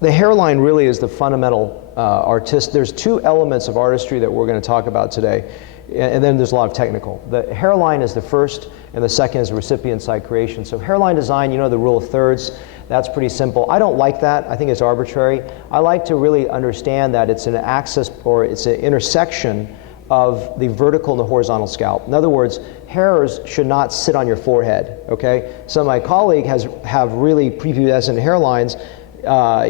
the hairline really is the fundamental there's two elements of artistry that we're going to talk about today, and then there's a lot of technical. The hairline is the first, and the second is recipient side creation. So hairline design, you know the rule of thirds, that's pretty simple. I don't like that. I think it's arbitrary. I like to really understand that it's an axis, or it's an intersection of the vertical and the horizontal scalp. In other words, hairs should not sit on your forehead, okay? Some of my colleagues have really prepubescent hairlines.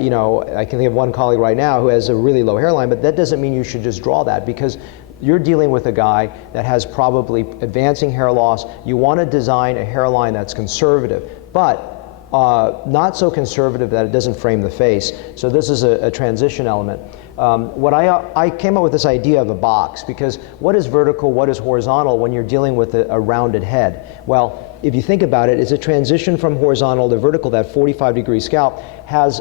You know, I can think of one colleague right now who has a really low hairline, but that doesn't mean you should just draw that, because you're dealing with a guy that has probably advancing hair loss. You want to design a hairline that's conservative, but not so conservative that it doesn't frame the face. So this is a transition element. I came up with this idea of a box, because what is vertical, what is horizontal when you're dealing with a rounded head? Well, if you think about it, it's a transition from horizontal to vertical. That 45-degree scalp has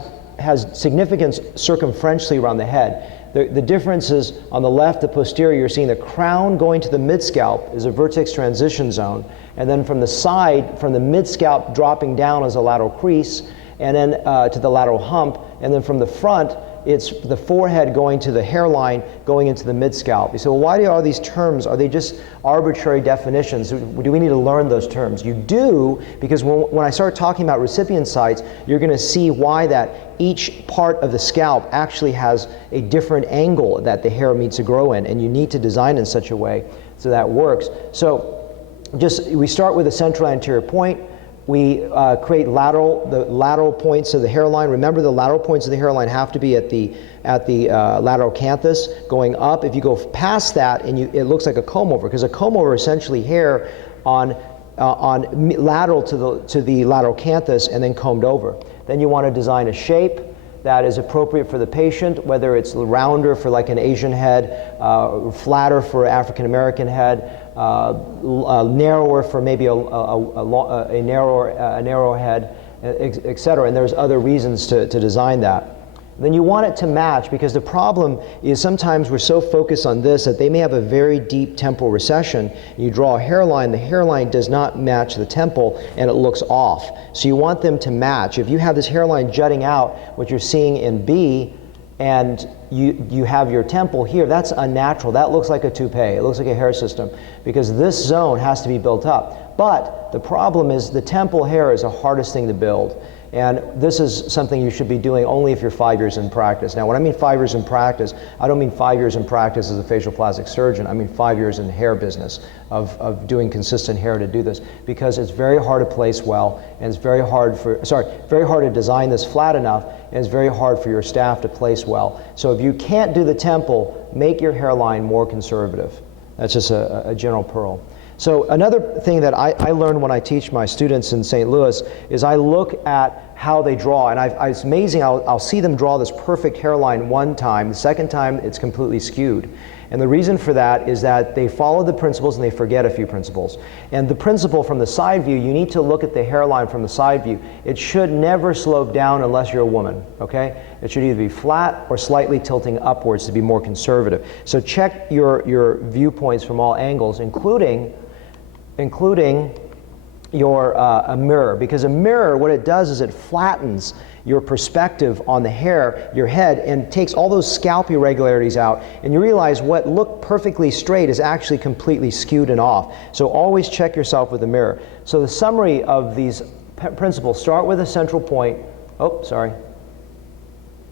significance circumferentially around the head. The difference is on the left, the posterior, you're seeing the crown going to the mid-scalp is a vertex transition zone, and then from the side, from the mid-scalp dropping down is a lateral crease, and then to the lateral hump, and then from the front, it's the forehead going to the hairline, going into the mid-scalp. You say, well, why do all these terms, are they just arbitrary definitions? Do we need to learn those terms? You do, because when I start talking about recipient sites, you're going to see why that each part of the scalp actually has a different angle that the hair needs to grow in, and you need to design in such a way so that works. So we start with a central anterior point. We create the lateral points of the hairline. Remember, the lateral points of the hairline have to be at the lateral canthus going up. If you go past that, and it looks like a comb over, because a comb over is essentially hair on lateral to the lateral canthus and then combed over. Then you want to design a shape that is appropriate for the patient, whether it's rounder for like an Asian head, flatter for African American head, narrower for maybe a narrow head, etc. And there's other reasons to design that. Then you want it to match, because the problem is sometimes we're so focused on this that they may have a very deep temporal recession. You draw a hairline, the hairline does not match the temple, and it looks off. So you want them to match. If you have this hairline jutting out, what you're seeing in B, and you have your temple here, that's unnatural. That looks like a toupee. It looks like a hair system, because this zone has to be built up. But the problem is the temple hair is the hardest thing to build. And this is something you should be doing only if you're 5 years in practice. Now, when I mean 5 years in practice, I don't mean 5 years in practice as a facial plastic surgeon. I mean 5 years in hair business of doing consistent hair to do this, because it's very hard to place well, and it's very hard to design this flat enough, and it's very hard for your staff to place well. So if you can't do the temple, make your hairline more conservative. That's just a general pearl. So another thing that I learned when I teach my students in St. Louis is I look at how they draw, and it's amazing. I'll see them draw this perfect hairline one time. The second time, it's completely skewed. And the reason for that is that they follow the principles and they forget a few principles. And the principle from the side view, you need to look at the hairline from the side view. It should never slope down unless you're a woman, okay? It should either be flat or slightly tilting upwards to be more conservative. So check your viewpoints from all angles, including your a mirror, because a mirror, what it does is it flattens your perspective on the hair, your head, and takes all those scalp irregularities out, and you realize what looked perfectly straight is actually completely skewed and off. So always check yourself with a mirror. So the summary of these principles: start with a central point. Oh, sorry.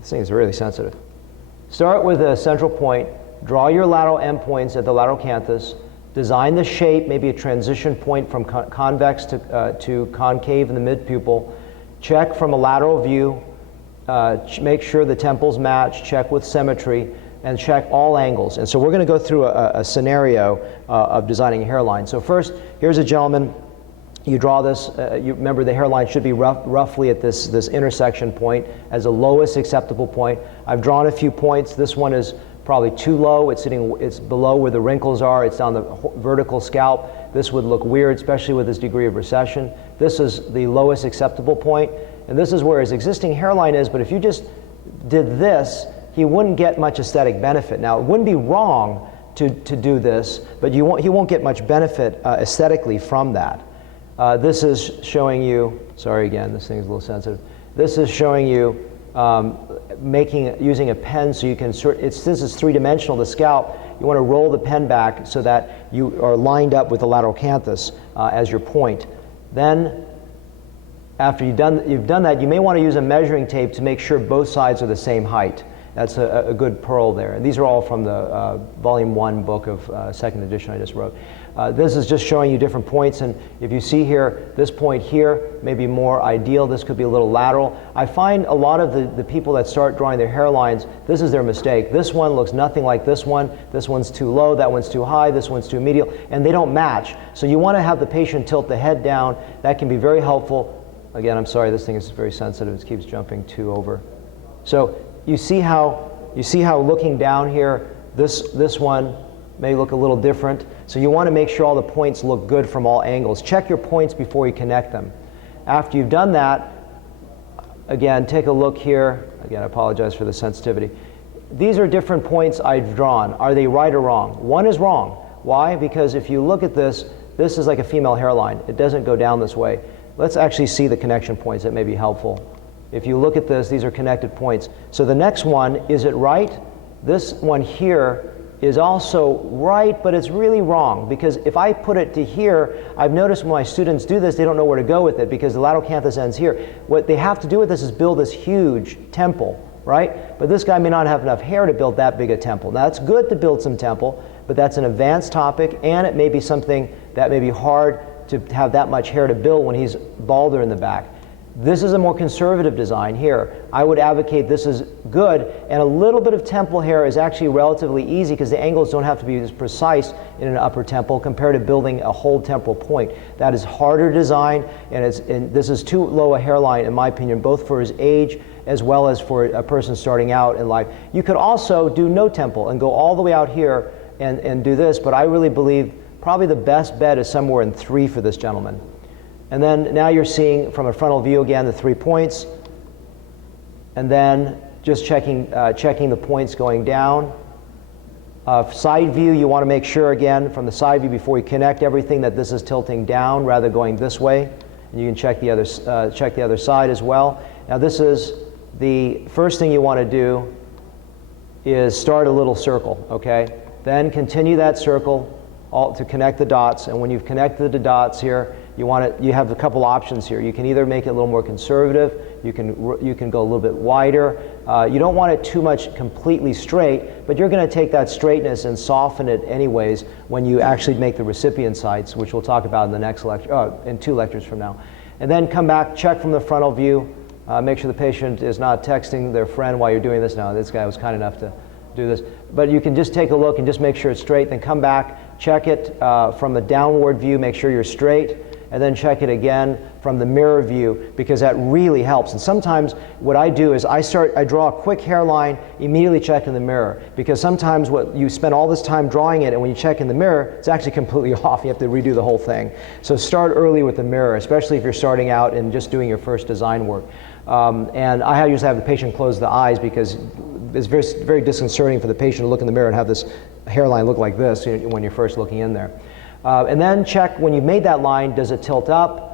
This thing is really sensitive. Start with a central point, draw your lateral endpoints at the lateral canthus, design the shape, maybe a transition point from convex to concave in the mid-pupil. Check from a lateral view, make sure the temples match, check with symmetry, and check all angles. And so we're going to go through a scenario of designing a hairline. So first, here's a gentleman. You draw this, you remember the hairline should be roughly at this intersection point as the lowest acceptable point. I've drawn a few points. This one is probably too low. It's below where the wrinkles are. It's on the vertical scalp. This would look weird, especially with this degree of recession. This is the lowest acceptable point, and this is where his existing hairline is. But if you just did this, he wouldn't get much aesthetic benefit. Now, it wouldn't be wrong to do this, but he won't get much benefit aesthetically from that. This is showing you, sorry again, this thing is a little sensitive. This is showing you using a pen so you can since it's three-dimensional, the scalp, you want to roll the pen back so that you are lined up with the lateral canthus as your point. Then, after you've done that, you may want to use a measuring tape to make sure both sides are the same height. That's a good pearl there. And these are all from the Volume 1 book of second edition I just wrote. This is just showing you different points, and if you see here, this point here may be more ideal. This could be a little lateral. I find a lot of the people that start drawing their hairlines, this is their mistake. This one looks nothing like this one. This one's too low, that one's too high, this one's too medial, and they don't match. So you want to have the patient tilt the head down. That can be very helpful. Again, I'm sorry, this thing is very sensitive. It keeps jumping 2 over. So you see how looking down here, this one may look a little different. So you want to make sure all the points look good from all angles. Check your points before you connect them. After you've done that, again, take a look here. Again, I apologize for the sensitivity. These are different points I've drawn. Are they right or wrong? One is wrong. Why? Because if you look at this, this is like a female hairline. It doesn't go down this way. Let's actually see the connection points. That may be helpful. If you look at this, these are connected points. So the next one, is it right? This one here is also right, but it's really wrong, because if I put it to here, I've noticed when my students do this, they don't know where to go with it because the lateral canthus ends here. What they have to do with this is build this huge temple, right? But this guy may not have enough hair to build that big a temple. Now, it's good to build some temple, but that's an advanced topic, and it may be something that may be hard to have that much hair to build when he's balder in the back. This is a more conservative design here. I would advocate this is good, and a little bit of temple hair is actually relatively easy because the angles don't have to be as precise in an upper temple compared to building a whole temporal point. That is harder design, and this is too low a hairline, in my opinion, both for his age as well as for a person starting out in life. You could also do no temple and go all the way out here and do this, but I really believe probably the best bet is somewhere in 3 for this gentleman. And then now you're seeing from a frontal view again the 3 points, and then just checking the points going down. Side view, you want to make sure again from the side view before you connect everything that this is tilting down rather than going this way. And you can check the other side as well. Now this is the first thing you want to do is start a little circle, okay? Then continue that circle to connect the dots, and when you've connected the dots here, you have a couple options here. You can either make it a little more conservative, you can go a little bit wider. You don't want it too much completely straight, but you're going to take that straightness and soften it anyways when you actually make the recipient sites, which we'll talk about in the next lecture, in 2 lectures from now. And then come back, check from the frontal view, make sure the patient is not texting their friend while you're doing this. Now, this guy was kind enough to do this. But you can just take a look and just make sure it's straight, then come back, check it from the downward view, make sure you're straight, and then check it again from the mirror view, because that really helps. And sometimes what I do is I draw a quick hairline, immediately check in the mirror, because sometimes you spend all this time drawing it, and when you check in the mirror, it's actually completely off. You have to redo the whole thing. So start early with the mirror, especially if you're starting out and just doing your first design work. And I usually have the patient close the eyes because it's very, very disconcerting for the patient to look in the mirror and have this hairline look like this when you're first looking in there. And then check when you've made that line, does it tilt up?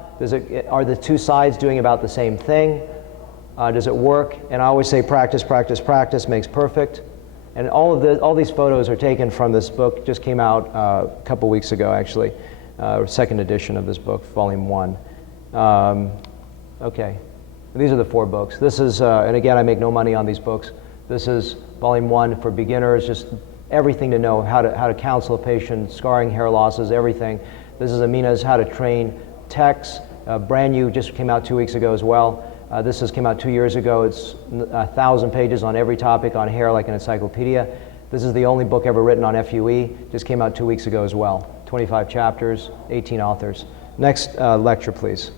Are the 2 sides doing about the same thing? Does it work? And I always say practice, practice, practice makes perfect. And all these photos are taken from this book, just came out a couple weeks ago actually, second edition of this book, volume 1. Okay, these are the 4 books. This is, and again, I make no money on these books. This is volume 1 for beginners, just everything to know, how to counsel a patient, scarring, hair losses, everything. This is Amina's How to Train Techs, brand new, just came out 2 weeks ago as well. This came out 2 years ago. It's 1,000 pages on every topic on hair, like an encyclopedia. This is the only book ever written on FUE, just came out 2 weeks ago as well. 25 chapters, 18 authors. Next lecture, please.